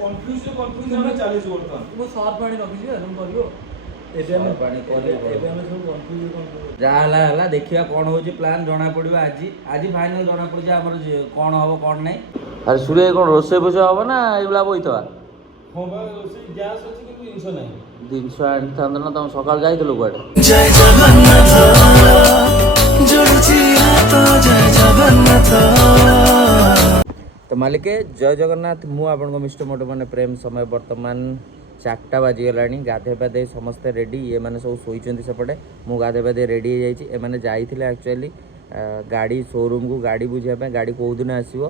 Confuse ଆମେ ଚାଲିଛୁ ବର୍ତ୍ତମାନ। ମୁଁ ସର୍ଫ ପାଣି ରଖିଛି ତମେ କରିବ ଏବେ ପାଣି ଯାହା ହେଲା ହେଲା ଦେଖିବା କ'ଣ ହେଉଛି ପ୍ଲାନ୍ ଜଣା ପଡ଼ିବ ଆଜି। ଆଜି ଫାଇନାଲ ଜଣା ପଡ଼ିଯିବ ଆମର କ'ଣ ହେବ କ'ଣ ନାହିଁ। ଆରେ ସୁରିଆ କ'ଣ ରୋଷେଇ ଫୋଷେଇ ହେବ ନା ଏଇଭଳିଆ ବଇଥବା? ହଁ ବା ରୋଷେଇ ଗ୍ୟାସ୍ ଅଛି କିନ୍ତୁ ଜିନିଷ ନାହିଁ। ଜିନିଷ ଆଣିଥାନ୍ତ ନା, ତମେ ସକାଳୁ ଯାଇଥିଲ କୁଆଡ଼େ? ଜୟ ଜଗନ୍ନାଥ ଯୋଡ଼ୁଛି ହାତ ଜୟ ଜଗନ୍ନାଥ। ତ ମାଲିକେ ଜୟ ଜଗନ୍ନାଥ। ମୁଁ ଆପଣଙ୍କ ମିଷ୍ଟର ମୋଟୁ ମାନେ ପ୍ରେମ। ସମୟ ବର୍ତ୍ତମାନ 4ଟା ବାଜିଗଲାଣି। ଗାଧୋଇ ପାଧୋଇ ସମସ୍ତେ ରେଡ଼ି। ଏମାନେ ସବୁ ଶୋଇଛନ୍ତି ସେପଟେ। ମୁଁ ଗାଧୋଇ ପାଧୋଇ ରେଡ଼ି ହେଇଯାଇଛି। ଏମାନେ ଯାଇଥିଲେ ଆକ୍ଚୁଆଲି ଗାଡ଼ି ସୋରୁମ୍କୁ ଗାଡ଼ି ବୁଝିବା ପାଇଁ। ଗାଡ଼ି କେଉଁଦିନ ଆସିବ,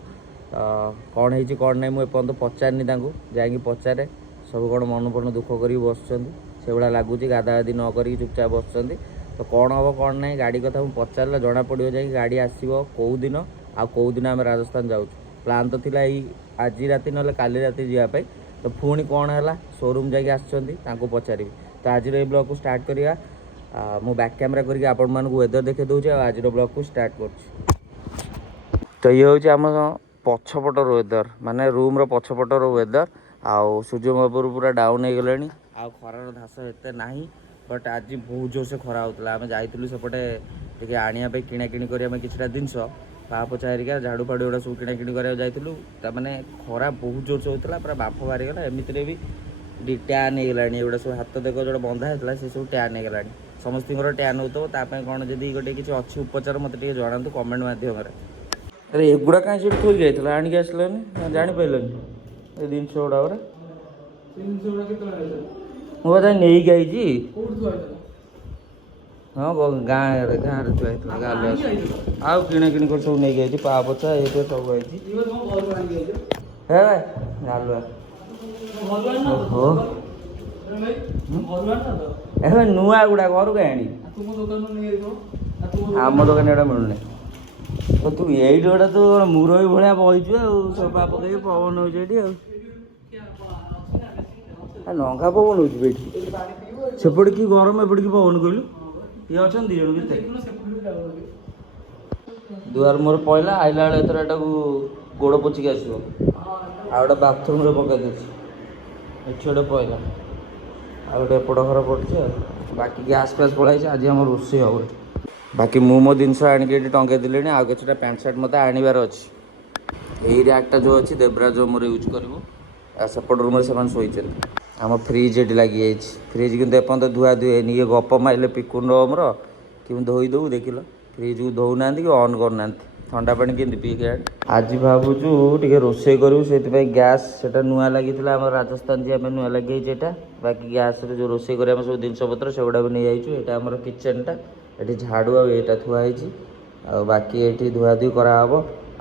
କ'ଣ ହେଇଛି କ'ଣ ନାହିଁ ମୁଁ ଏପର୍ଯ୍ୟନ୍ତ ପଚାରିନି ତାଙ୍କୁ। ଯାଇକି ପଚାରେ। ସବୁ କ'ଣ ମନ ଦୁଃଖ କରିକି ବସୁଛନ୍ତି ସେଭଳିଆ ଲାଗୁଛି। ଗାଧାଗାଧି ନ କରିକି ଚୁପଚାପ ବସୁଛନ୍ତି। ତ କ'ଣ ହେବ କ'ଣ ନାହିଁ ଗାଡ଼ି କଥା ମୁଁ ପଚାରିଲେ ଜଣାପଡ଼ିବ ଯାଇକି ଗାଡ଼ି ଆସିବ କେଉଁଦିନ, ଆଉ କେଉଁଦିନ ଆମେ ରାଜସ୍ଥାନ ଯାଉଛୁ। ପ୍ଲାନ୍ ତ ଥିଲା ଏଇ ଆଜି ରାତି ନହେଲେ କାଲି ରାତି ଯିବା ପାଇଁ। ତ ପୁଣି କ'ଣ ହେଲା ସୋରୁମ୍ ଯାଇକି ଆସିଛନ୍ତି ତାଙ୍କୁ ପଚାରିବି। ତ ଆଜିର ଏଇ ବ୍ଲଗ୍କୁ ଷ୍ଟାର୍ଟ କରିବା। ମୁଁ ବ୍ୟାକ୍ କ୍ୟାମେରା କରିକି ଆପଣମାନଙ୍କୁ ୱେଦର୍ ଦେଖାଇ ଦେଉଛି ଆଉ ଆଜିର ବ୍ଲଗ୍କୁ ଷ୍ଟାର୍ଟ କରୁଛି। ତ ଇଏ ହେଉଛି ଆମ ପଛପଟର ୱେଦର୍, ମାନେ ରୁମ୍ର ପଛପଟର ୱେଦର୍। ଆଉ ସୂର୍ଯ୍ୟମହାପୁର ପୁରା ଡାଉନ୍ ହେଇଗଲାଣି। ଆଉ ଖରାର ଧାସ ଏତେ ନାହିଁ, ବଟ୍ ଆଜି ବହୁତ ଜୋରସେ ଖରା ହେଉଥିଲା। ଆମେ ଯାଇଥିଲୁ ସେପଟେ ଟିକେ ଆଣିବା ପାଇଁ କିଣାକିଣି କରିବା ପାଇଁ କିଛିଟା ଜିନିଷ, ପାପୋଛା ହେରିକା ଝାଡ଼ୁ ଫାଡ଼ୁ ଏଗୁଡ଼ା ସବୁ କିଣାକିଣି କରିବାକୁ ଯାଇଥିଲୁ। ତାମାନେ ଖରା ବହୁତ ଜୋରସେ ହେଉଥିଲା, ପୁରା ବାଫ ବାହାରିଗଲା। ଏମିତିରେ ବି ଟ୍ୟାନ୍ ହେଇଗଲାଣି। ଏଗୁଡ଼ା ସବୁ ହାତ ଦେଖ ଯେଉଁଟା ବନ୍ଧା ହେଇଥିଲା ସେ ସବୁ ଟ୍ୟାନ୍ ହେଇଗଲାଣି। ସମସ୍ତଙ୍କର ଟ୍ୟାନ୍ ହେଉଥିବ। ତା ପାଇଁ କ'ଣ ଯଦି ଗୋଟେ କିଛି ଅଛି ଉପଚାର ମୋତେ ଟିକେ ଜଣାନ୍ତୁ କମେଣ୍ଟ ମାଧ୍ୟମରେ। ଆରେ ଏଗୁଡ଼ା କାହିଁ ସେଠି ଥୋଇକି ଯାଇଥିଲା, ଆଣିକି ଆସିଲାନି? ଜାଣିପାରିଲନି ଏ ଜିନିଷ ଗୁଡ଼ାକରେ? ମୁଁ ବା ଯାଇ ନେଇକି ଆଇଛି। ହଁ ଗାଁରେ ଥୁଆ ହେଇଥିଲା। ଗାଁରେ ଆଉ କିଣାକିଣି କରି ସବୁ ନେଇକି ଯାଇଛି। ପାପୋଛା ଏଇଟା ସବୁ ଆଇଛି। ହେ ଗାଲୁଆ ଓହୋ ଏବେ ନୂଆ ଗୁଡ଼ା ଘରୁ କାହିଁ ଆଣି ଆମ ଦୋକାନରେ ଏଇଟା ମିଳୁନି। ତୁ ଏଇଠି ଗୋଟେ ତୁ ମୁରବି ଭଳିଆ ବହିଛୁ ଆଉ ସୋଫା ପକେଇକି ପବନ ହେଉଛି ଏଇଠି ଆଉ ନଙ୍ଗା ପବନ ହେଉଛି ଏଇଠି। ସେପଟେ କି ଗରମ ଏପଟେ କି ପବନ କହିଲୁ? ଇଏ ଅଛନ୍ତି ଦି ଜଣ ଭିତରେ। ଦୁଆର ମୋର ପଇଲା ଆଇଲା ବେଳେ ଏଥର ଏଟାକୁ ଗୋଡ଼ ପୋଛିକି ଆସିବ। ଆଉ ଗୋଟେ ବାଥରୁମ୍ରେ ପକାଇ ଦେଉଛି। ଏଠି ଗୋଟେ ପଇଲା ଆଉ ଗୋଟେ ଏପଟ ଘର ପଡ଼ିଛି ଆଉ। ବାକି ଗ୍ୟାସ୍ ଫ୍ୟାସ୍ ପଳାଇଛି। ଆଜି ଆମର ରୋଷେଇ ହେବ ଏଠି। ବାକି ମୁଁ ମୋ ଜିନିଷ ଆଣିକି ଏଠି ଟଙ୍ଗେଇ ଦେଲିଣି। ଆଉ କିଛିଟା ପ୍ୟାଣ୍ଟ ସାର୍ଟ ମୋତେ ଆଣିବାର ଅଛି। ଏଇ ର୍ୟାକ୍ଟା ଯେଉଁ ଅଛି ଦେବରାଜ ମୋର ୟୁଜ୍ କରିବ। ଆଉ ସେପଟ ରୁମ୍ରେ ସେମାନେ ଶୋଇଛନ୍ତି। ଆମ ଫ୍ରିଜ୍ ଏଠି ଲାଗିଯାଇଛି। ଫ୍ରିଜ୍ କିନ୍ତୁ ଏପର୍ଯ୍ୟନ୍ତ ଧୁଆ ଧୁଇ ହେଇନି। ଇଏ ଗପ ମାରିଲେ ପିକୁନ ରୁମ୍ର କେମିତି ଧୋଇ ଦେବୁ ଦେଖିଲ। ଫ୍ରିଜ୍କୁ ଧୋଉନାହାନ୍ତି କି ଅନ୍ କରୁନାହାନ୍ତି। ଥଣ୍ଡା ପାଣି କେମିତି ପିଇକି ଆଣି। ଆଜି ଭାବୁଛୁ ଟିକେ ରୋଷେଇ କରିବୁ, ସେଥିପାଇଁ ଗ୍ୟାସ୍ ସେଟା ନୂଆ ଲାଗିଥିଲା। ଆମର ରାଜସ୍ଥାନ ଯିବା ପାଇଁ ନୂଆ ଲାଗିଯାଇଛି ଏଇଟା। ବାକି ଗ୍ୟାସ୍ରେ ଯେଉଁ ରୋଷେଇ କରିବା ପାଇଁ ସବୁ ଜିନିଷପତ୍ର ସେଗୁଡ଼ାକୁ ନେଇଯାଇଛୁ। ଏଇଟା ଆମର କିଚେନ୍ଟା। ଏଠି ଝାଡ଼ୁ ଆଉ ଏଇଟା ଥୁଆ ହେଇଛି। ଆଉ ବାକି ଏଠି ଧୁଆଧୁଇ କରାହେବ।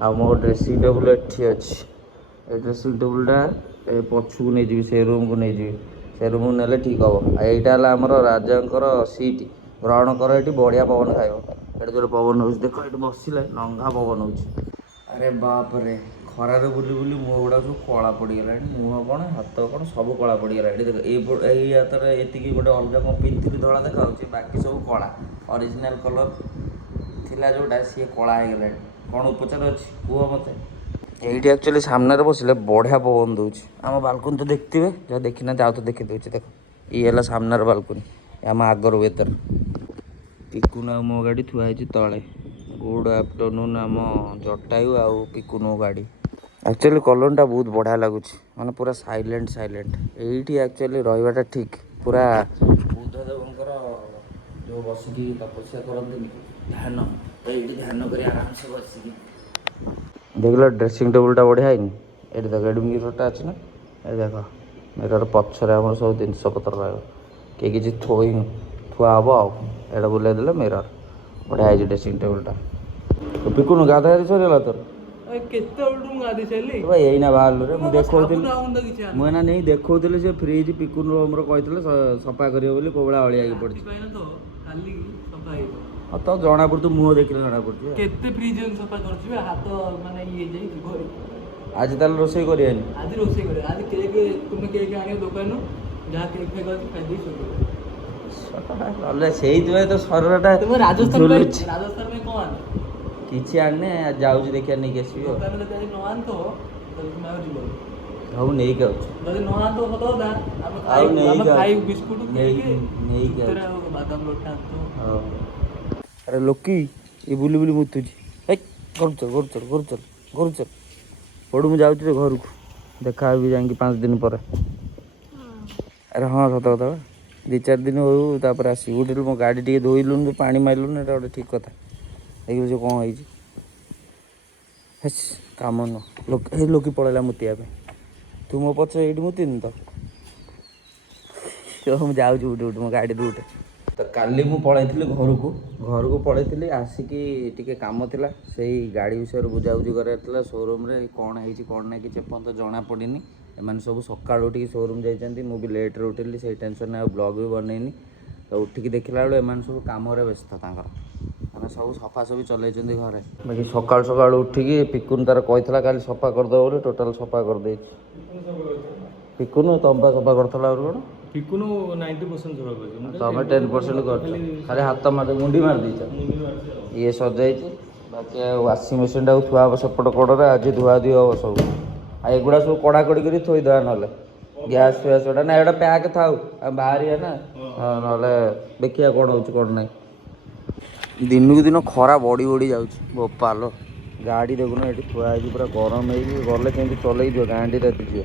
ଆଉ ମୋ ଡ୍ରେସିଂ ଟେବୁଲ୍ ଏଠି ଅଛି। ଏ ଡ୍ରେସିଂ ଟେବୁଲ୍ଟା ଏ ପଛକୁ ନେଇଯିବି, ସେ ରୁମ୍କୁ ନେଇଯିବି। ସେ ରୁମ୍କୁ ନେଲେ ଠିକ୍ ହେବ। ଆଉ ଏଇଟା ହେଲା ଆମର ରାଜାଙ୍କର ସିଟ୍। ଗ୍ରହଣ କର, ଏଠି ବଢ଼ିଆ ପବନ ଖାଇବ। ଏଠି ଯୋଉ ପବନ ହେଉଛି ଦେଖ, ଏଠି ବସିଲେ ନଙ୍ଗା ପବନ ହେଉଛି। ଆରେ ବାପରେ ଖରାରେ ବୁଲି ବୁଲି ମୁହଁ ଗୁଡ଼ା ସବୁ କଳା ପଡ଼ିଗଲାଣି। ମୁହଁ କ'ଣ ହାତ କ'ଣ ସବୁ କଳା ପଡ଼ିଗଲାଣି। ଦେଖ ଏଇ ହାତରେ ଏତିକି ଗୋଟେ ଅଲଗା କ'ଣ ପିନ୍ଥିଲି ଧଳା ଦେଖାହେଉଛି, ବାକି ସବୁ କଳା। ଅରିଜିନାଲ୍ କଲର୍ ଥିଲା ଯେଉଁଟା ସିଏ କଳା ହେଇଗଲାଣି। କ'ଣ ଉପଚାର ଅଛି କୁହ ମୋତେ? ଏଇଠି ଆକ୍ଚୁଆଲି ସାମ୍ନାରେ ବସିଲେ ବଢ଼ିଆ ପବନ ଦେଉଛି। ଆମ ବାଲକୁନି ତ ଦେଖିଥିବେ, ଯାହା ଦେଖିନାହାନ୍ତି ଆଉ ତ ଦେଖି ଦେଉଛି। ଦେଖ ଇଏ ହେଲା ସାମ୍ନାର ବାଲକୁନି, ଆମ ଆଗର ୱେଦର୍। ପିକୁନ ଆଉ ମୋ ଗାଡ଼ି ଥୁଆ ହେଇଛି ତଳେ। ଗୁଡ୍ ଆଫ୍ଟରନୁନ୍ ଆମ ଜଟାୟୁ ଆଉ ପିକୁନ ଗାଡ଼ି। ଆକ୍ଚୁଆଲି କଲୋନୀଟା ବହୁତ ବଢ଼ିଆ ଲାଗୁଛି, ମାନେ ପୁରା ସାଇଲେଣ୍ଟ ସାଇଲେଣ୍ଟ। ଏଇଠି ଆକ୍ଚୁଆଲି ରହିବାଟା ଠିକ୍। ପୁରା ବୁଦ୍ଧଦେବଙ୍କର ଯେଉଁ ବସିକି ତପସ୍ୟା କରନ୍ତିନି ଧ୍ୟାନ, ଏଇଠି ଧ୍ୟାନ କରି ଆରାମସେ ବସିକି ଦେଖିଲ। ଡ୍ରେସିଂ ଟେବୁଲ୍ଟା ବଢ଼ିଆ ହେଇନି? ଏଠି ଦେଖ, ଏଠି ମିରର୍ଟା ଅଛି ନା? ଏଠି ଦେଖ ମିରର୍ ପଛରେ ଆମର ସବୁ ଜିନିଷପତ୍ର ରହିବ। କିଏ କିଛି ଥୋଇନୁ, ଥୁଆ ହେବ ଆଉ। ଏଇଟା ବୁଲେଇ ଦେଲେ ମିରର୍। ବଢ଼ିଆ ହେଇଛି ଡ୍ରେସିଂ ଟେବୁଲ୍ଟା। ପିକୁନୁ ଗାଧା ଗାଧି ସରିଗଲା ତୋର? କେତେବେଳଠୁ ମୁଁ ଗାଧେଇ ସାରିଲି। ଭାଇ ଏଇନା ବାହାରିଲୁ ରେ। ମୁଁ ଦେଖଉଥିଲି, ମୁଁ ଏଇନା ନେଇ ଦେଖଉଥିଲି ସେ ଫ୍ରିଜ୍ ପିକୁନ ରୁମ୍ର କହିଥିଲେ ସଫା କରିବ ବୋଲି, କୋଉ ଭଳିଆ ଅଳିଆ ହେଇକି ପଡ଼ିଛି। ହଁ ତ ଜଣାପଡ଼ୁ, ତୁ ମୁହଁ ଦେଖିଲେ ଜଣାପଡ଼ୁଛି। କେତେ ଫ୍ରିଜ୍ ସଫା କରୁଛି ହାତ ମାନେ ଇଏ ଯାଇକି ଘରେ। ଆଜି ତାହେଲେ ରୋଷେଇ କରିବାନି? ଆଜି ରୋଷେଇ କରିବା। ଆଜି କେକ୍ ତୁମେ କେକ୍ ଆଣିବ ଦୋକାନରୁ, ଯାହା କେକ୍ ଫେକ୍ ଅଛି ଖାଇଦେଇ ଶୋଇବ। ସେଇଥିପାଇଁ ତ ଶରୀରଟା ରାଜସ୍ଥାନ ପାଇଁ କ'ଣ ଆଣ? କିଛି ଆଣିନେ, ଯାଉଛି ଦେଖିବା ନେଇକି ଆସିବି ଆଉ। ଦୋକାନରେ ଯଦି ନ ଆଣିଥିବ ତାହେଲେ ତୁମେ ଆଉ ଯିବ। ହଉ ନେଇକି ଆଉଛି ଯଦି ନ ଆଣତ ସତ କଥା ଆମେ ଆଉ ଖାଇବୁ, ନେଇକି ଆମେ ଆଉଛି। ଖାଇବୁ ବିସ୍କୁଟ ନେଇକି ନେଇକି ଆଉଛି। ଆଉ ବାଦାମ ଲଟା ଆଣିଥିବ। ହଉ ଆରେ ଲୋକି ଏ ବୁଲି ବୁଲି ମୁତୁଛି ହେଇ କରୁଚଲ ପଡ଼ୁ ମୁଁ ଯାଉଛି ରେ ଘରକୁ ଦେଖାହେବି ଯାଇକି 5 ଦିନ ପରେ। ଆରେ ହଁ ସତ କଥା ବା 2-4 ଦିନ ହଉ ତାପରେ ଆସିବି। ଗୋଟେ ମୋ ଗାଡ଼ି ଟିକେ ଧୋଇଲୁନି ପାଣି ମାରିଲୁନି ଏଇଟା ଗୋଟେ ଠିକ୍ କଥା। ଦେଖିଲୁ ସେ କ'ଣ ହେଇଛି ହେସ୍ କାମ ନୁହଁ। ହେଇ ଲୋକି ପଳେଇଲା ମୁତିବା ପାଇଁ। ତୁ ମୋ ପଛରେ ଏଇଠି ମୁତିନି ତ ମୁଁ ଯାଉଛି ଉଠେ ମୋ ଗାଡ଼ିରୁ ଉଠେ। ତ କାଲି ମୁଁ ପଳେଇଥିଲି ଘରକୁ ପଳେଇଥିଲି ଆସିକି ଟିକେ କାମ ଥିଲା ସେଇ ଗାଡ଼ି ବିଷୟରେ ବୁଝାବୁଝି କରିବାର ଥିଲା ସୋରୁମ୍ରେ କ'ଣ ହେଇଛି କ'ଣ ନାହିଁ କିଛି ଏପର୍ଯ୍ୟନ୍ତ ଜଣାପଡ଼ିନି। ଏମାନେ ସବୁ ସକାଳୁ ଉଠିକି ସୋରୁମ୍ ଯାଇଛନ୍ତି ମୁଁ ବି ଲେଟ୍ରେ ଉଠିଲି ସେଇ ଟେନସନ୍ରେ ଆଉ ବ୍ଲଗ୍ ବି ବନେଇନି। ତ ଉଠିକି ଦେଖିଲା ବେଳୁ ଏମାନେ ସବୁ କାମରେ ବ୍ୟସ୍ତ ତାଙ୍କର ମାନେ ସବୁ ସଫାସଫି ଚଲେଇଛନ୍ତି ଘରେ। ବାକି ସକାଳୁ ଉଠିକି ପିକୁନ ତାର କହିଥିଲା କାଲି ସଫା କରିଦେବ ବୋଲି ଟୋଟାଲ୍ ସଫା କରିଦେଇଛି। ପିକୁନ ତମ୍ବା ସଫା କରିଥିଲା ଆହୁରି କ'ଣ ପିକୁନୁ 90% ସଫା କରିଛି। ତମେ 10% କରିଛ ଖାଲି ହାତ ମାରି ମୁଣ୍ଡି ମାରି ଦେଇଛ। ଇଏ ସଜାଇଛି ବାକି ୱାସିଂ ମେସିନ୍ଟାକୁ ଥୁଆ ହେବ ସେପଟ କଡ଼ରେ ଆଜି ଧୁଆଧୁଇ ହେବ ସବୁ। ଆଉ ଏଗୁଡ଼ା ସବୁ କଡ଼ାକଡ଼ି କରି ଥୋଇଦେବା ନହେଲେ ଗ୍ୟାସ୍ ଫ୍ୟାସ୍ ଗୁଡ଼ା ନା ଏଗୁଡ଼ା ପ୍ୟାକ୍ ଥାଉ ଆଉ ବାହାରିବା ନା ନହେଲେ ଦେଖିବା କ'ଣ ହେଉଛି କ'ଣ ନାହିଁ। ଦିନକୁ ଦିନ ଖରା ବଢ଼ି ଯାଉଛି ବୋପାଲୋ। ଗାଡ଼ି ଦେଖୁନ ଏଠି ଥୁଆ ହେଇଛି ପୁରା ଗରମ ହେଇକି ଗଲେ କେମିତି ଚଲେଇ ଯିବ ଗାଁଟି ରାତି ଯିବ।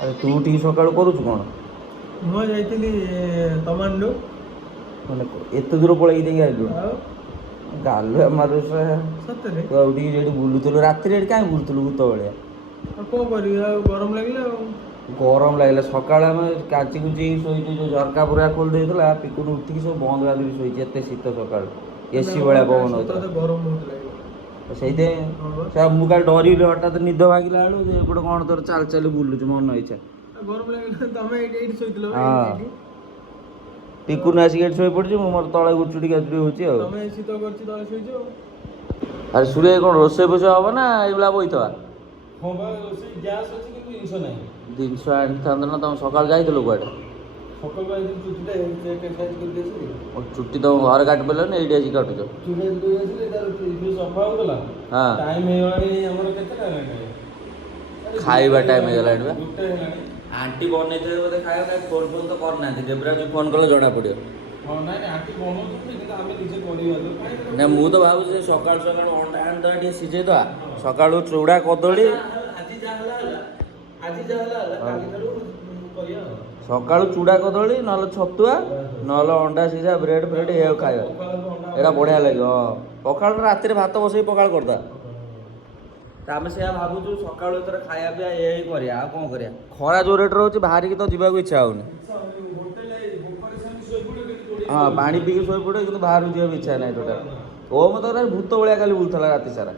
ଆରେ ତୁ ଟିକେ ସକାଳୁ କରୁଛୁ କ'ଣ ମୁଁ ଯାଇଥିଲି ତମାଣ୍ଡୁ ମାନେ ଏତେ ଦୂର ପଳେଇକି ଦେଇକି ଆଇଲୁ ଗାଲୁଆ ମାରୁଛ ସତରେ ତୁ ଆଉ ଟିକେ ସେଇଠି ବୁଲୁଥିଲୁ ରାତିରେ ଏଠି କାହିଁ ବୁଲୁଥିଲୁ ଭୂତ ଭଳିଆ। ଆଉ କ'ଣ କରିବି ଆଉ ଗରମ ଲାଗିଲା ଆଉ। ଗରମ ଲାଗିଲା ସକାଳେ ଆମେ କାଚି କୁଚି ଶୋଇଛୁ ଯେଉଁ ଝରକା ପୁରା ଖୋଲି ଦେଇଥିଲା ପିକୁନ ଉଠିକି ସବୁ ବନ୍ଦ ବାନ୍ଧିକି ଶୋଇଛି ଏତେ ଶୀତ ସକାଳୁ ଏସି ଭଳିଆ ପବନ ହେଉଥିଲା। ଗରମ ବହୁତ ଲାଗିଲା ସେଇଥିପାଇଁ ସେ ମୁଁ କାଲି ଡରିଲି ହଠାତ୍ ନିଦ ଭାଙ୍ଗିଲା ବେଳୁ ଯେ ଏପଟେ କ'ଣ ତୋର ଚାଲି ବୁଲୁଛୁ ମନ ଇଚ୍ଛା। ଗରମ ଲାଗିଲା ତମେ ଏଇଠି ଶୋଇଥିଲ ହଁ ପିକୁନ ଆସିକି ଏଠି ଶୋଇ ପଡ଼ିଛି ମୁଁ ମୋର ତଳେ ଗୁଚୁଡ଼ି ଗାଚୁଡ଼ି ହେଉଛି ଆଉ। ତମେ ଶୀତ କରୁଛି ତଳେ ଶୋଇଛ ଆଉ। ଆରେ ସୁରେ କ'ଣ ରୋଷେଇ ଫୋଷେଇ ହେବ ନା ଏଇଭଳିଆ ବଇଥବା। ହଁ ବା ରୋଷେଇ ଗ୍ୟାସ୍ ଅଛି କିନ୍ତୁ ଜିନିଷ ନାହିଁ। ଜିନିଷ ଆଣିଥାନ୍ତ ନା ତମେ ସକାଳୁ ଯାଇଥିଲ କୁଆଡ଼େ। ସକାଳୁ ଆଜି ଚୁଟିଟା ଏକ୍ସରସାଇଜ୍ କରିକି ଆସିଲି। ଚୁଟି ତମ ଘରେ କାଟି ପାରିଲନି ଏଇଠି ଆସିକି କାଟୁଛ। ଚୁଟି ଧୋଇ ଆସିଲି ତାର ଯୋଉ ସଫା ହେଉଥିଲା ହଁ ଟାଇମ୍ ହେଇଗଲାଣି ଆମର କେତେଟା ହେଲାଣି ଖାଇବା ଟାଇମ୍ ହେଇଗଲାଣି ବା। ଗୋଟେ ହେଲାଣି। ଆଣ୍ଟି ବନେଇଥିଲେ ବୋଧେ ଖାଇବା କାହିଁ ଫୋନ୍ ଫୋନ୍ ତ କରିନାହାନ୍ତି ଦେବରାଜ ଫୋନ୍ କଲେ ଜଣା ପଡ଼ିବ। ହଁ ନାଇଁ ଆଣ୍ଟି ବନଉଛନ୍ତି କିନ୍ତୁ ଆମେ ନିଜେ କରିବା ନା ମୁଁ ତ ଭାବୁଛି ସକାଳୁ ଅଣ୍ଡା ଆଣିଦେବା ଟିକେ ସିଝେଇଦେବା ସକାଳୁ ଚୁଡ଼ା କଦଳୀ ଆଜି ଯାହା ହେଲା କାଲିଠାରୁ କରିବା ଆଉ। ସକାଳୁ ଚୁଡ଼ା କଦଳୀ ନହେଲେ ଛତୁଆ ନହେଲେ ଅଣ୍ଡା ସିଝା ବ୍ରେଡ଼ ଫ୍ରେଡ଼ ଏଇଆକୁ ଖାଇବା ଏଇଟା ବଢ଼ିଆ ଲାଗିବ। ହଁ ପଖାଳ ରାତିରେ ଭାତ ବସେଇ ପଖାଳ କରିଦେବା। ତ ଆମେ ସେଇଆ ଭାବୁଛୁ ସକାଳୁ ଏଥର ଖାଇବା ପିଇବା ଏଇ କରିବା ଆଉ କ'ଣ କରିବା। ଖରା ଯେଉଁ ରେଟ୍ରେ ରହୁଛି ବାହାରିକି ତ ଯିବାକୁ ଇଚ୍ଛା ହେଉନି। ହଁ ପାଣି ପିଇକି ଶୋଇ ପଡ଼ିବ କିନ୍ତୁ ବାହାରକୁ ଯିବାକୁ ଇଚ୍ଛା ନାହିଁ ଟୋଟାଲ୍। ଓମ ତ ଭୂତ ଭଳିଆ ଖାଲି ବୁଲୁଥିଲା ରାତି ସାରା।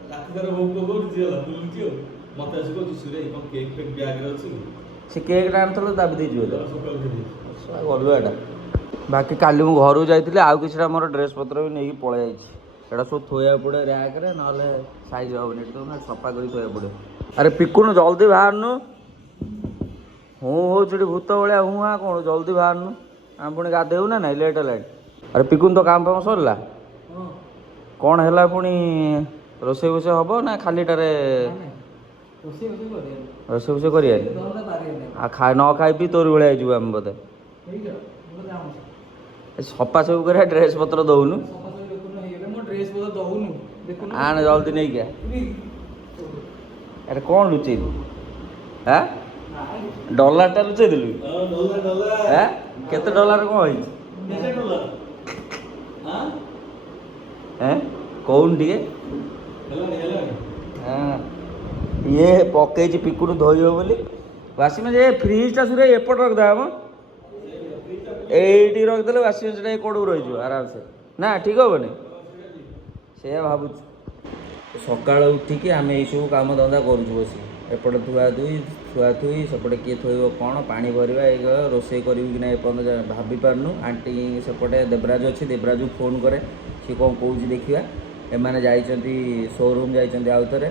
ସେ କେକ୍ଟା ଆଣିଥିଲ ଦାବି ଦେଇଯିବ ଗଲୁ ଏଇଟା। ବାକି କାଲି ମୁଁ ଘରକୁ ଯାଇଥିଲି ଆଉ କିଛିଟା ମୋର ଡ୍ରେସ୍ ପତ୍ର ବି ନେଇକି ପଳେଇ ଯାଇଛି। ଏଇଟା ସବୁ ଥୋଇବାକୁ ପଡ଼ିବ ର୍ୟାକ୍ରେ ନହେଲେ ସାଇଜ୍ ହେବନି ଏଠି ନା ସଫା କରି ଥୋଇବାକୁ ପଡ଼ିବ। ଆରେ ପିକୁନୁ ଜଲ୍ଦି ବାହାରନୁ ହଉଛି ଏଠି ଭୂତ ଭଳିଆ କ'ଣ ଜଲ୍ଦି ବାହାରନୁ ଆମେ ପୁଣି ଗାଧେଇବୁ ନା ନାଇଁ ଲେଟ୍ ହେଲାଣି। ଆରେ ପିକୁନ ତ କାମ ଫାମ ସରିଲା କ'ଣ ହେଲା ପୁଣି ରୋଷେଇ ଫୋଷେଇ ହେବ ନା ଖାଲିଟାରେ ରୋଷେଇ ଫୋଷେଇ କରିବାନି ଆଉ ନ ଖାଇ ପିଇ ତୋରି ଭଳିଆ ହେଇଯିବୁ ଆମେ ବୋଧେ। ସଫା ସବୁ କରିବା ଡ୍ରେସ୍ ପତ୍ର ଦଉନୁ ଆଣେ ଜଲ୍ଦି ନେଇକି ଆରେ କ'ଣ ଲୁଚେଇଲୁ ହାଁ ଡଲାରଟା ଲୁଚେଇ ଦେଲୁ କେତେ ଡଲାର କ'ଣ ହେଇଛି କହୁନୁ ଟିକେ। ହଁ ଇଏ ପକେଇଛି ପିକୁରୁ ଧୋଇବ ବୋଲି ୱାସିଂ ମେସିନ୍ ଏ ଫ୍ରିଜ୍ଟା ସୁରେ ଏପଟେ ରଖିଦେବା ମ ଏଇଠି ରଖିଦେଲେ ୱାସିଂ ମେସିନ୍ଟା ଏ କୋଡ଼କୁ ରହିଯିବ ଆରାମସେ ନା ଠିକ୍ ହେବନି ସେଇଆ ଭାବୁଛୁ। ସକାଳୁ ଉଠିକି ଆମେ ଏଇସବୁ କାମ ଧନ୍ଦା କରୁଛୁ ବସି ଏପଟେ ଥୁଆଥୁଇ ସେପଟେ କିଏ ଥୋଇବ କ'ଣ ପାଣି ଭରିବା ଏଇ ରୋଷେଇ କରିବୁ କି ନା ଏପର୍ଯ୍ୟନ୍ତ ଭାବିପାରୁନୁ। ଆଣ୍ଟି ସେପଟେ ଦେବରାଜ ଅଛି ଦେବରାଜକୁ ଫୋନ୍ କରେ ସିଏ କ'ଣ କହୁଛି ଦେଖିବା। ଏମାନେ ଯାଇଛନ୍ତି ସୋରୁମ୍ ଯାଇଛନ୍ତି ଆଉ ଥରେ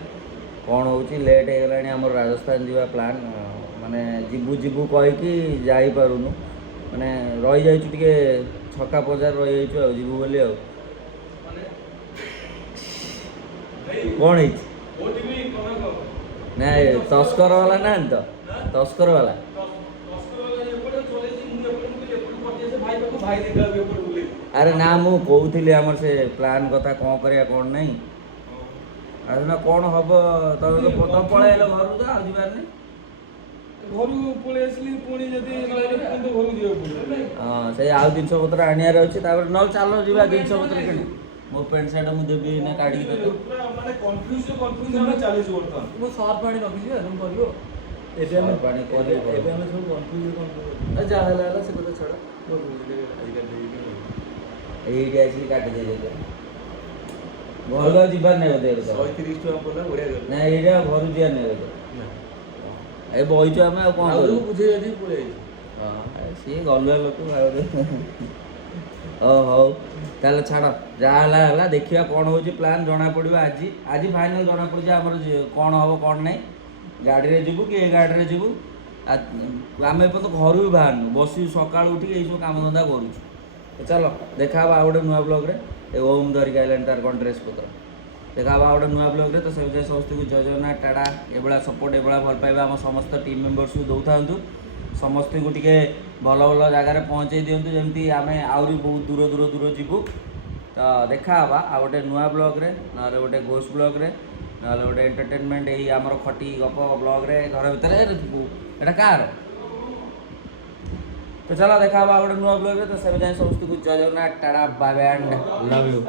କ'ଣ ହେଉଛି ଲେଟ୍ ହେଇଗଲାଣି ଆମର ରାଜସ୍ଥାନ ଯିବା ପ୍ଲାନ୍ ମାନେ ଯିବୁ କହିକି ଯାଇପାରୁନୁ ମାନେ ରହିଯାଇଛୁ ଟିକେ ଛକା ପଜାର ରହିଯାଇଛୁ ଆଉ ଯିବୁ ବୋଲି ଆଉ। କ'ଣ ହେଇଛି ନାଇଁ ତସ୍କର ବାଲା ନାହାନ୍ତି ତ ତସ୍କର ବାଲା ଆରେ ନା ମୁଁ କହୁଥିଲି ଆମର ସେ ପ୍ଲାନ୍ କଥା କ'ଣ କରିବା କ'ଣ ନାହିଁ ଆଉ ନା କ'ଣ ହବ ତମେ ତ ତମେ ପଳେଇଲ ଘରକୁ ତ ଆଉ ଯିବାର ନାହିଁ ଘରୁ ପଳେଇ ଆସିଲି ପୁଣି ଯଦି ରହିଲେ ପୁଣି ତ ଘରକୁ ଯିବାକୁ ପଡ଼ିବ। ହଁ ସେଇ ଆଉ ଜିନିଷ ପତ୍ର ଆଣିବାର ଅଛି ତାପରେ ନହେଲେ ଚାଲ ଯିବା ଜିନିଷ ପତ୍ର କିଣି ମୋ ପ୍ୟାଣ୍ଟ ସାର୍ଟ ମୁଁ ଦେବି ନା କାଢ଼ିକି ଦେବି ପୁରା ମାନେ କନଫ୍ୟୁଜନ୍ ଚାଲିଛି ବର୍ତ୍ତମାନ। ମୁଁ ସର୍ଫ ପାଣି ରଖିଛି ତୁମେ କରିବ ଏବେ ଆମେ ପାଣି କରିବ ଏବେ ଆମେ ସବୁ କନଫ୍ୟୁଜ୍ ଯାହା ହେଲା ହେଲା ସେ କଥା ଛାଡ଼ ଏଇଠି ଆସିକି କାଟି ଦେଇଦେବେ ଘରକୁ ଆଉ ଯିବାର ନାହିଁ ବୋଧେ ଏବେ ତ? 130 ଟଙ୍କା ପଡ଼ିଲା ବଢ଼ିଆ ଗଲା ନା ଏଇଟା ଘରୁ ଯିବାର ନାହିଁ ବୋଧେ ଏ ବଇଛୁ ଆମେ ଆଉ କ'ଣ କରିବୁ ବୁଝେଇ ଯଦି ପଳେଇ ହଁ ସିଏ ଗଲୁଆ ଲୋକ ଆଉ ହଉ ତାହେଲେ ଛାଡ଼ ଯାହା ହେଲା ହେଲା ଦେଖିବା କ'ଣ ହେଉଛି ପ୍ଲାନ୍ ଜଣାପଡ଼ିବ ଆଜି ଆଜି ଫାଇନାଲ୍ ଜଣାପଡ଼ୁଛି ଆମର କ'ଣ ହେବ କ'ଣ ନାହିଁ ଗାଡ଼ିରେ ଯିବୁ କି ଏ ଗାଡ଼ିରେ ଯିବୁ ଆମେ ଏପର୍ଯ୍ୟନ୍ତ ଘରୁ ବି ବାହାରିନୁ ବସିଛୁ ସକାଳୁ ଉଠିକି ଏଇସବୁ କାମଧନ୍ଦା କରୁଛୁ ଚାଲ ଦେଖା ହେବା ଆଉ ଗୋଟେ ନୂଆ ବ୍ଲଗ୍ରେ ଏ ଓମ୍ ଧରିକି ଆଇଲାଣି ତାର କ'ଣ ଡ୍ରେସ୍ ପତ୍ର ଦେଖା ହେବା ଆଉ ଗୋଟେ ନୂଆ ବ୍ଲଗ୍ରେ ତ ସେ ବିଷୟରେ ସମସ୍ତଙ୍କୁ ଜୟ ଜଗନ୍ନାଥ ଟାଟା ଏଭଳିଆ ସପୋର୍ଟ ଏଭଳିଆ ଭଲ ପାଇବା ଆମ ସମସ୍ତ ଟିମ୍ ମେମ୍ବର୍ସକୁ ଦେଉଥାନ୍ତୁ ସମସ୍ତଙ୍କୁ ଟିକେ ଭଲ ଭଲ ଜାଗାରେ ପହଞ୍ଚେଇ ଦିଅନ୍ତୁ ଯେମିତି ଆମେ ଆହୁରି ବହୁତ ଦୂର ଯିବୁ ତ ଦେଖା ହେବା ଆଉ ଗୋଟେ ନୂଆ ବ୍ଲଗ୍ରେ ନହେଲେ ଗୋଟେ ଘୋଷ ବ୍ଲଗ୍ରେ ନହେଲେ ଗୋଟେ ଏଣ୍ଟରଟେନମେଣ୍ଟ ଏଇ ଆମର ଖଟି ଗପ ବ୍ଲଗ୍ରେ ଘର ଭିତରେ ଏଇଟା କାହାର तो चलो देखा अब गोटे नुआ ब्लॉग तो सब जाए समस्त को जय Jagannath tata bye bye and love you.